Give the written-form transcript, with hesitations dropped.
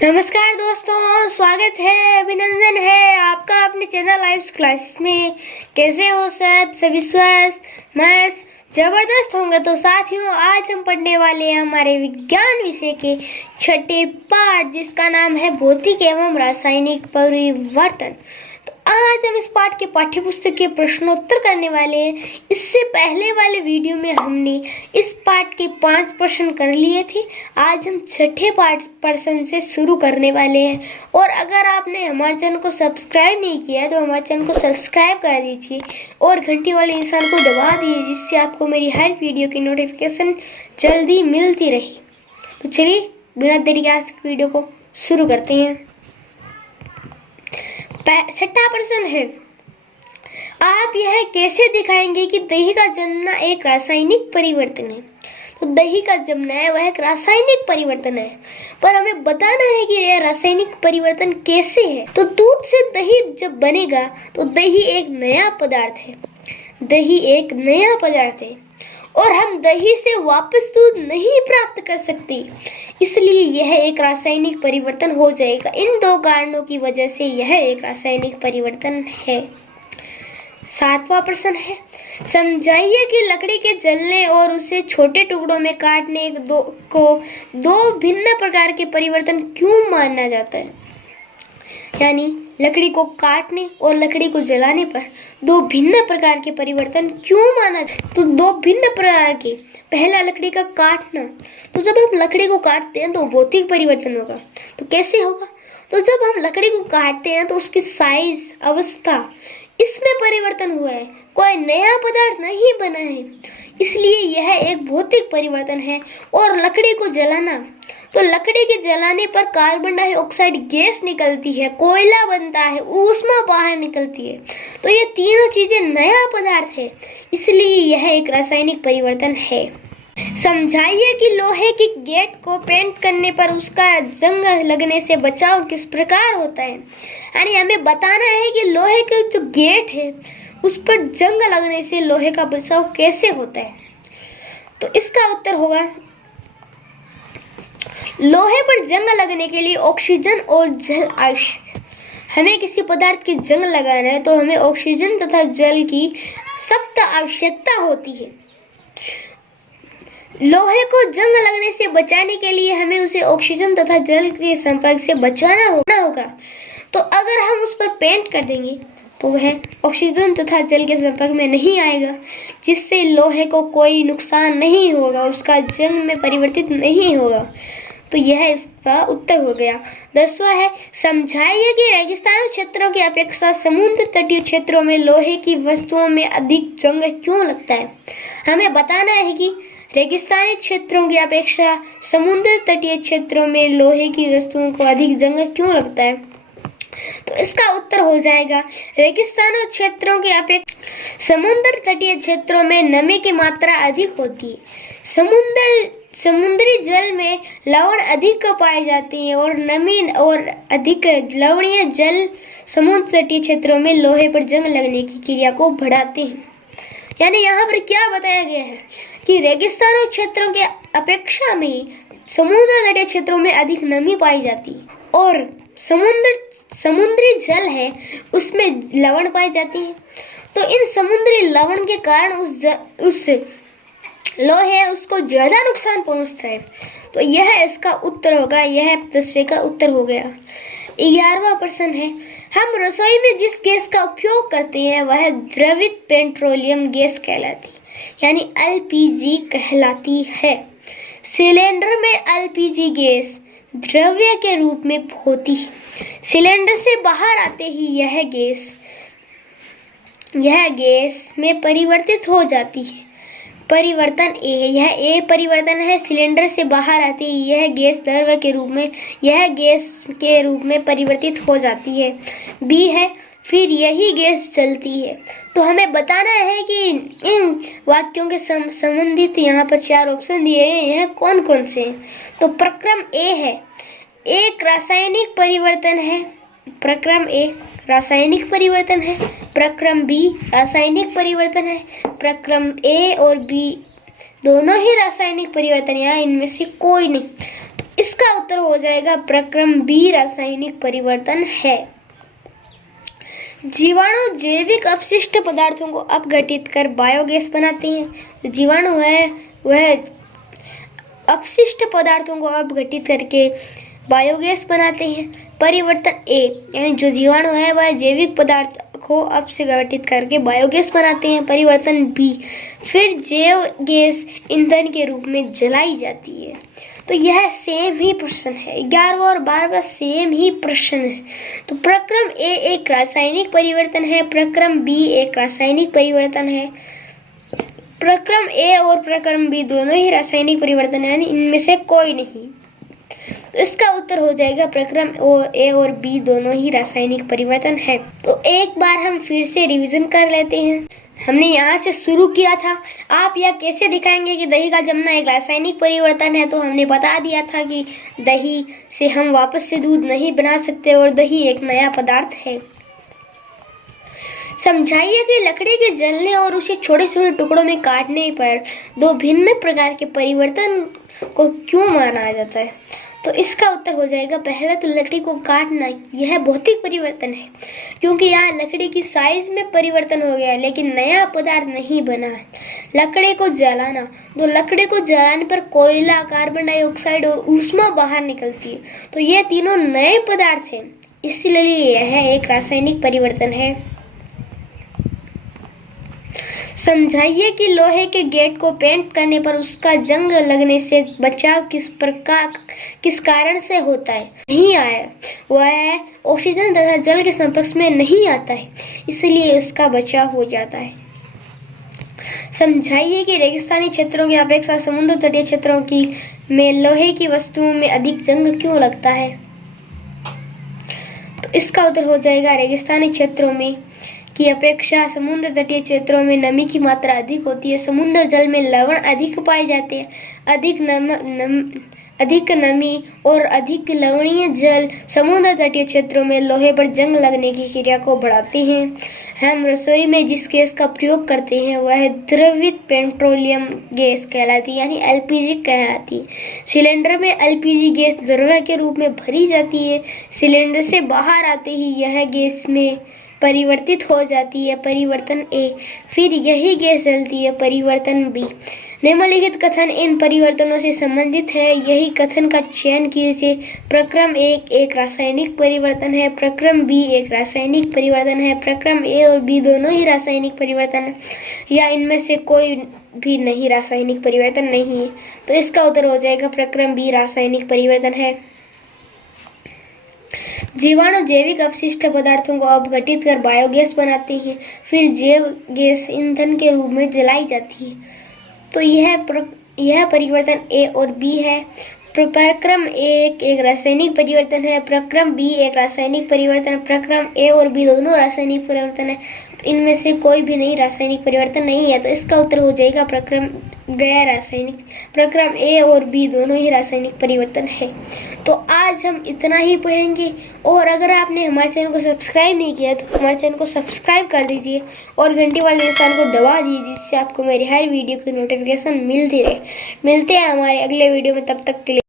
नमस्कार दोस्तों, स्वागत है, अभिनंदन है आपका अपने चैनल लाइव क्लासेस में। कैसे हो सब? सभी स्वस्थ मस्त जबरदस्त होंगे। तो साथियों, आज हम पढ़ने वाले हैं हमारे विज्ञान विषय के छठे पाठ, जिसका नाम है भौतिक एवं रासायनिक परिवर्तन। तो आज हम इस पाठ के पाठ्य पुस्तक के प्रश्नोत्तर करने वाले हैं। इससे पहले वाले वीडियो में हमने इस पाठ के 5 प्रश्न कर लिए थे। आज हम छठे प्रश्न से शुरू करने वाले हैं। और अगर आपने हमारे चैनल को सब्सक्राइब नहीं किया है तो हमारे चैनल को सब्सक्राइब कर दीजिए और घंटी वाले निशान को दबा दीजिए, जिससे आपको मेरी हर वीडियो की नोटिफिकेशन जल्दी मिलती रहे। तो चलिए बिना देरी के आज वीडियो को शुरू करते हैं। छठा प्रश्न है, आप यह कैसे दिखाएंगे कि दही का जमना एक रासायनिक परिवर्तन है? तो दही का जमना है वह एक रासायनिक परिवर्तन है, पर हमें बताना है कि यह रासायनिक परिवर्तन कैसे है। तो दूध से दही जब बनेगा तो दही एक नया पदार्थ है। दही एक नया पदार्थ है और हम दही से वापस दूध नहीं प्राप्त कर सकते, इसलिए यह एक रासायनिक परिवर्तन हो जाएगा। इन 2 कारणों की वजह से यह एक रासायनिक परिवर्तन है। 7वां प्रश्न है, समझाइए कि लकड़ी के जलने और उसे छोटे टुकड़ों में काटने को दो भिन्न प्रकार के परिवर्तन क्यों माना जाता है? यानी लकड़ी को काटने और लकड़ी को जलाने पर 2 भिन्न प्रकार के परिवर्तन क्यों माना? तो 2 भिन्न प्रकार के, पहला लकड़ी का काटना। तो जब हम लकड़ी को काटते हैं तो भौतिक परिवर्तन होगा। तो कैसे होगा? तो जब हम लकड़ी को काटते हैं तो उसकी साइज, अवस्था, इसमें परिवर्तन हुआ है, कोई नया पदार्थ नहीं बना है, इसलिए यह एक भौतिक परिवर्तन है। और लकड़ी को जलाना, तो लकड़ी के जलाने पर कार्बन डाइऑक्साइड गैस निकलती है, कोयला बनता है, ऊष्मा बाहर निकलती है। तो ये तीनों चीजें नया पदार्थ है, इसलिए यह एक रासायनिक परिवर्तन है। समझाइए कि लोहे की गेट को पेंट करने पर उसका जंग लगने से बचाव किस प्रकार होता है। यानी हमें बताना है कि लोहे के जो गेट है उस पर जंग लगने से लोहे का बचाव कैसे होता है। तो इसका उत्तर होगा, लोहे पर जंग लगने के लिए ऑक्सीजन और जल आवश्यक है। हमें किसी पदार्थ की जंग लगाना है तो हमें ऑक्सीजन तथा जल की सख्त आवश्यकता होती है। लोहे को जंग लगने से बचाने के लिए हमें उसे ऑक्सीजन तथा जल के संपर्क से बचाना होगा। तो अगर हम उस पर पेंट कर देंगे तो वह ऑक्सीजन तथा जल के संपर्क में नहीं आएगा, जिससे लोहे को कोई नुकसान नहीं होगा, उसका जंग में परिवर्तित नहीं होगा। तो यह इसका उत्तर हो गया। 10वां है, समझाइए कि रेगिस्तानी क्षेत्रों की अपेक्षा समुद्र तटीय क्षेत्रों में लोहे की वस्तुओं में अधिक जंग क्यों लगता है। हमें बताना है कि रेगिस्तानी क्षेत्रों की अपेक्षा समुद्र तटीय क्षेत्रों में लोहे की वस्तुओं को अधिक जंग क्यों लगता है। तो इसका उत्तर हो जाएगा, रेगिस्तानी क्षेत्रों की अपेक्षा समुद्र तटीय क्षेत्रों में नमी की मात्रा अधिक होती है। समुद्री जल में लवण अधिक पाए जाते हैं और नमी और अधिक लवणीय जल समुद्र तटीय क्षेत्रों में लोहे पर जंग लगने की क्रिया को बढ़ाते हैं। यानी यहाँ पर क्या बताया गया है कि रेगिस्तानी क्षेत्रों के अपेक्षा में समुद्र तटीय क्षेत्रों में अधिक नमी पाई जाती है और समुद्री जल है उसमें लवण पाए जाते हैं। तो इन समुद्री लवण के कारण उस लोहे उसको ज्यादा नुकसान पहुंचता है। तो यह इसका उत्तर होगा, यह 10वें का उत्तर हो गया। 11वां प्रश्न है, हम रसोई में जिस गैस का उपयोग करते हैं वह द्रवित पेट्रोलियम गैस कहलाती है, यानी एलपीजी कहलाती है। सिलेंडर में एलपीजी गैस द्रव्य के रूप में होती है। सिलेंडर से बाहर आते ही यह गैस में परिवर्तित हो जाती है। परिवर्तन ए, यह ए परिवर्तन है। सिलेंडर से बाहर आती है यह गैस द्रव्य के रूप में परिवर्तित हो जाती है। बी है, फिर यही गैस जलती है। तो हमें बताना है कि इन वाक्यों के संबंधित यहाँ पर 4 ऑप्शन दिए हैं, यह कौन कौन से हैं। तो प्रक्रम ए है, एक रासायनिक परिवर्तन है। प्रक्रम ए रासायनिक परिवर्तन है। प्रक्रम बी रासायनिक परिवर्तन है। प्रक्रम ए और बी दोनों ही रासायनिक परिवर्तन, या इनमें से कोई नहीं। इसका उत्तर हो जाएगा प्रक्रम बी रासायनिक परिवर्तन है। जीवाणु जैविक अपशिष्ट पदार्थों को अपघटित कर बायोगैस बनाते हैं। जीवाणु है वह अपशिष्ट पदार्थों को अपघटित करके बायोगैस बनाते हैं। परिवर्तन ए यानी जो जीवाणु है वह जैविक पदार्थ को अपघटित करके बायोगैस बनाते हैं। परिवर्तन बी फिर जैव गैस ईंधन के रूप में जलाई जाती है। तो यह सेम ही प्रश्न है, 11वां और 12वां सेम ही प्रश्न है। तो प्रक्रम ए एक रासायनिक परिवर्तन है, प्रक्रम बी एक रासायनिक परिवर्तन है। प्रक्रम ए और प्रक्रम बी दोनों ही रासायनिक परिवर्तन है, यानी इनमें से कोई नहीं। तो इसका उत्तर हो जाएगा प्रक्रम ए और बी दोनों ही रासायनिक परिवर्तन है। तो एक बार हम फिर से रिवीजन कर लेते हैं। हमने यहाँ से शुरू किया था, आप यह कैसे दिखाएंगे कि दही का जमना एक रासायनिक परिवर्तन है। तो हमने बता दिया था कि दही से हम वापस से दूध नहीं बना सकते और दही एक नया पदार्थ है। समझाइए कि लकड़ी के जलने और उसे छोटे छोटे टुकड़ों में काटने पर दो भिन्न प्रकार के परिवर्तन को क्यों माना जाता है। तो इसका उत्तर हो जाएगा पहला तो लकड़ी को काटना यह भौतिक परिवर्तन है, क्योंकि यहाँ लकड़ी की साइज में परिवर्तन हो गया लेकिन नया पदार्थ नहीं बना है। लकड़ी को जलाना, तो लकड़ी को जलाने पर कोयला, कार्बन डाइऑक्साइड और ऊष्मा बाहर निकलती है, तो ये तीनों नए पदार्थ हैं, इसलिए यह एक रासायनिक परिवर्तन है। समझाइए कि लोहे के गेट को पेंट करने पर उसका जंग लगने से बचाव किस कारण से होता है। नहीं आया, वह ऑक्सीजन तथा जल के संपर्क में नहीं आता है, इसलिए उसका बचाव हो जाता है। समझाइए कि रेगिस्तानी क्षेत्रों की अपेक्षा समुद्र तटीय क्षेत्रों की में लोहे की वस्तुओं में अधिक जंग क्यों लगता है। तो इसका उत्तर हो जाएगा रेगिस्तानी क्षेत्रों में की अपेक्षा समुद्र तटीय क्षेत्रों में नमी की मात्रा अधिक होती है। समुद्र जल में लवण अधिक पाए जाते हैं। अधिक नमी और अधिक लवणीय जल समुद्र तटीय क्षेत्रों में लोहे पर जंग लगने की क्रिया को बढ़ाते हैं। हम रसोई में जिस गैस का प्रयोग करते हैं वह द्रवित पेट्रोलियम गैस कहलाती है, यानी एलपीजी कहलाती है। सिलेंडर में एलपीजी गैस द्रव्य के रूप में भरी जाती है। सिलेंडर से बाहर आते ही यह गैस में परिवर्तित हो जाती है, परिवर्तन ए। फिर यही गैस जलती है, परिवर्तन बी। निम्नलिखित कथन इन परिवर्तनों से संबंधित है, यही कथन का चयन कीजिए। प्रक्रम एक रासायनिक परिवर्तन है, प्रक्रम बी एक रासायनिक परिवर्तन है, प्रक्रम ए और बी दोनों ही रासायनिक परिवर्तन है, या इनमें से कोई भी नहीं रासायनिक परिवर्तन नहीं है। तो इसका उत्तर हो जाएगा प्रक्रम बी रासायनिक परिवर्तन है। जीवाणु जैविक अपशिष्ट पदार्थों को अपघटित कर बायोगैस बनाते हैं, फिर जैव गैस ईंधन के रूप में जलाई जाती है। तो यह परिवर्तन ए और बी है। प्रक्रम ए एक रासायनिक परिवर्तन है, प्रक्रम बी एक रासायनिक परिवर्तन है, प्रक्रम ए और बी दोनों रासायनिक परिवर्तन है, इनमें से कोई भी नहीं रासायनिक परिवर्तन नहीं है। तो इसका उत्तर हो जाएगा प्रक्रम गैर रासायनिक। प्रक्रम ए और बी दोनों ही रासायनिक परिवर्तन है। तो आज हम इतना ही पढ़ेंगे, और अगर आपने हमारे चैनल को सब्सक्राइब नहीं किया तो हमारे चैनल को सब्सक्राइब कर दीजिए और घंटी वाले निशान को दबा दीजिए, जिससे आपको मेरी हर वीडियो की नोटिफिकेशन मिलती रहे। मिलते हैं हमारे अगले वीडियो में, तब तक के लिए